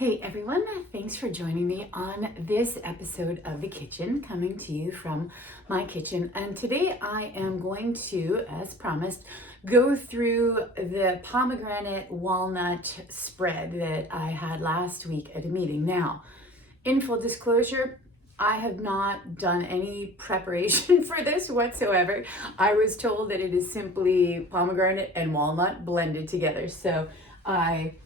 Hey everyone, thanks for joining me on this episode of The Kitchen, coming to you from my kitchen. And today I am going to, as promised, go through the pomegranate walnut spread that I had last week at a meeting. Now, in full disclosure, I have not done any preparation for this whatsoever. I was told that it is simply pomegranate and walnut blended together. So I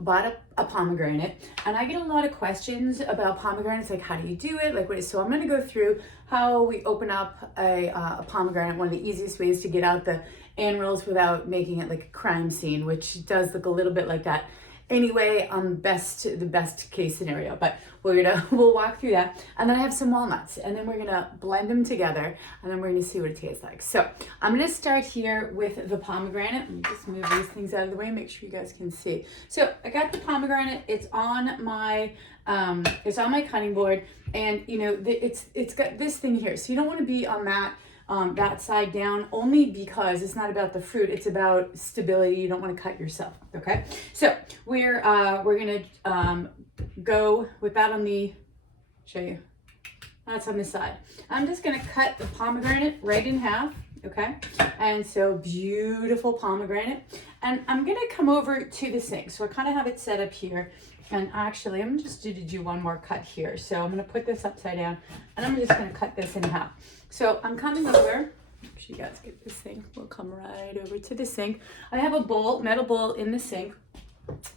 bought a pomegranate, and I get a lot of questions about pomegranates, like how do you do it, like what is, so I'm going to go through how we open up a pomegranate, one of the easiest ways to get out the annuals without making it like a crime scene, which does look a little bit like that anyway, the best case scenario. But we'll walk through that, and then I have some walnuts, and then we're gonna blend them together, and then we're gonna see what it tastes like. So I'm gonna start here with the pomegranate. Let me just move these things out of the way, make sure you guys can see. So I got the pomegranate. It's on my cutting board, and you know it's got this thing here. So you don't want to be on that side down, only because it's not about the fruit, it's about stability. You don't want to cut yourself, okay? So we're gonna go with that on the, show you, that's on the side. I'm just gonna cut the pomegranate right in half, okay? And so beautiful pomegranate. And I'm gonna come over to the sink. So I kind of have it set up here. And actually, I'm just going to do one more cut here. So I'm going to put this upside down, and I'm just going to cut this in half. So I'm coming over. Make sure you guys get this thing. We'll come right over to the sink. I have a bowl, metal bowl in the sink,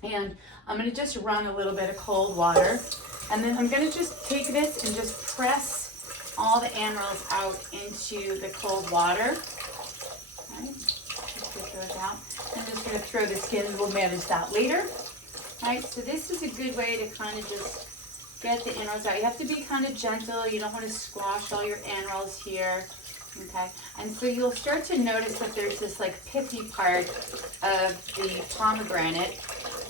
and I'm going to just run a little bit of cold water. And then I'm going to just take this and just press all the annuals out into the cold water. All right, just get those out. I'm just going to throw the skins. We'll manage that later. Right, so this is a good way to kind of just get the annuals out. You have to be kind of gentle. You don't want to squash all your annuals here, okay? And so you'll start to notice that there's this like pithy part of the pomegranate.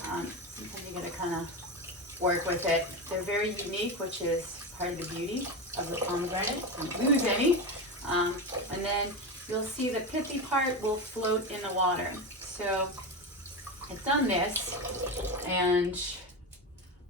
Sometimes you gotta kind of work with it. They're very unique, which is part of the beauty of the pomegranate. Don't lose any. And then you'll see the pithy part will float in the water. So I've done this, and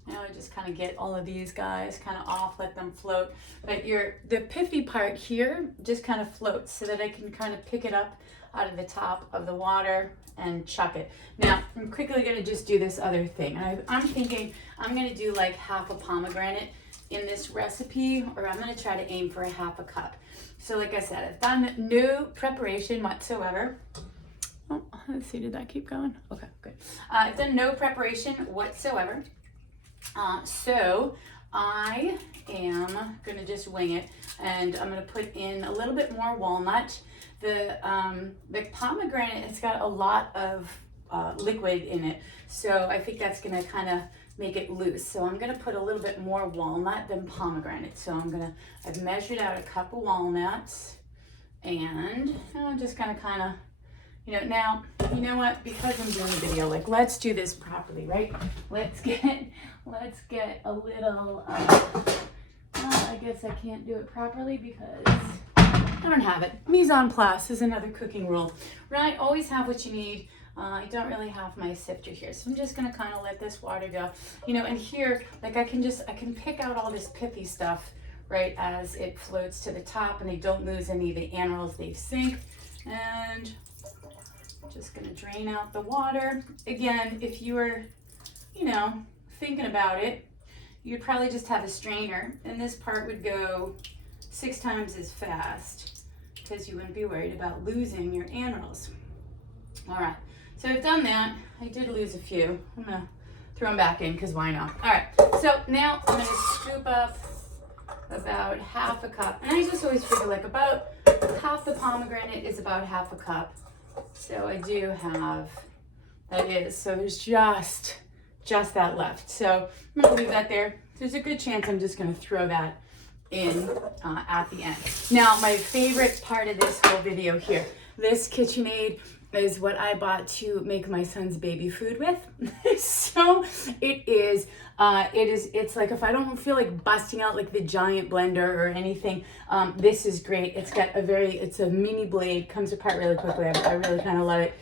now I just kind of get all of these guys kind of off, let them float. But the pithy part here just kind of floats so that I can kind of pick it up out of the top of the water and chuck it. Now, I'm quickly going to just do this other thing. I'm thinking I'm going to do like half a pomegranate in this recipe, or I'm going to try to aim for a half a cup. So like I said, I've done no preparation whatsoever. Oh, let's see, did that keep going? Okay, good. I've done no preparation whatsoever. So I am gonna just wing it, and I'm gonna put in a little bit more walnut. The pomegranate, it's got a lot of liquid in it, so I think that's gonna kind of make it loose. So I'm gonna put a little bit more walnut than pomegranate. So I've measured out a cup of walnuts, and I'm just gonna kind of, now, you know what, because I'm doing a video, like, let's do this properly, right? Let's get a little, I guess I can't do it properly because I don't have it. Mise en place is another cooking rule, right? Always have what you need. I don't really have my sifter here, so I'm just gonna kind of let this water go, and here, like, I can pick out all this pithy stuff, right, as it floats to the top, and they don't lose any of the annuals, they sink. And just gonna drain out the water. Again, if you were, thinking about it, you'd probably just have a strainer, and this part would go 6 times as fast because you wouldn't be worried about losing your annuals. All right, so I've done that. I did lose a few. I'm gonna throw them back in because why not? All right, so now I'm gonna scoop up about half a cup, and I just always figure like about half the pomegranate is about half a cup. So I do have, so there's just that left. So I'm gonna leave that there. There's a good chance I'm just gonna throw that in at the end. Now, my favorite part of this whole video here, this KitchenAid is what I bought to make my son's baby food with. So it's like, if I don't feel like busting out like the giant blender or anything, this is great. It's got it's a mini blade, comes apart really quickly. I really kind of love it.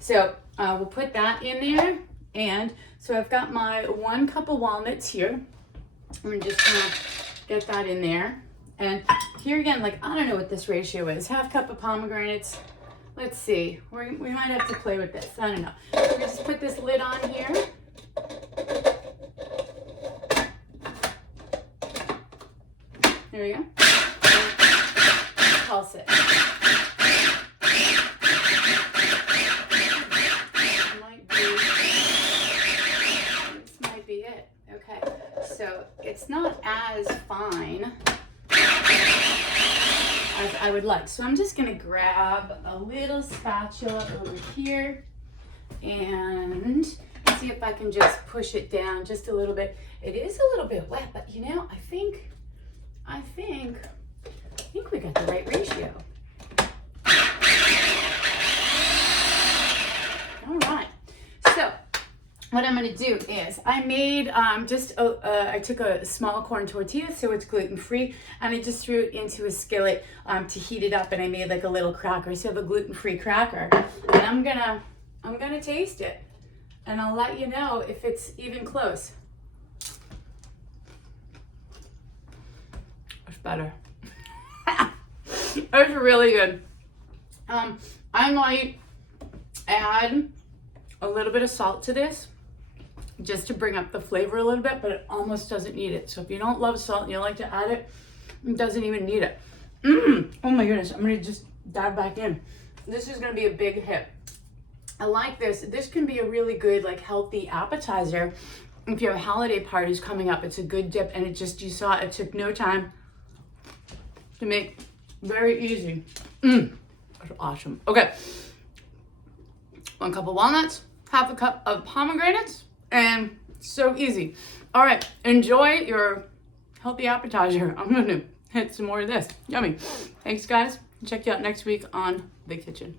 So we'll put that in there, and So I've got my 1 cup of walnuts here. I'm just gonna get that in there. And here again, like, I don't know what this ratio is. 1/2 cup of pomegranates. Let's see, we might have to play with this. I don't know. We just put this lid on here. There we go. Pulse it. This might be it. Okay, so it's not as fine as I would like. So I'm just gonna grab a little spatula over here and see if I can just push it down just a little bit. It is a little bit wet, but you know, I think we got the right ratio. All right. So what I'm going to do is I made I took a small corn tortilla, so it's gluten-free, and I just threw it into a skillet to heat it up, and I made like a little cracker. So I have a gluten-free cracker, and I'm gonna taste it, and I'll let you know if it's even close. It's better. It's really good. I might add a little bit of salt to this just to bring up the flavor a little bit, but it almost doesn't need it. So if you don't love salt and you like to add it, it doesn't even need it. Oh my goodness, I'm gonna just dive back in. This is gonna be a big hit. I like this. This can be a really good, like, healthy appetizer. If you have holiday parties coming up, it's a good dip, and you saw it took no time to make. Very easy. That's awesome. Okay. 1 cup of walnuts, 1/2 cup of pomegranates, and so easy. All right, enjoy your healthy appetizer. I'm gonna hit some more of this. Yummy. Thanks, guys. Check you out next week on The Kitchen.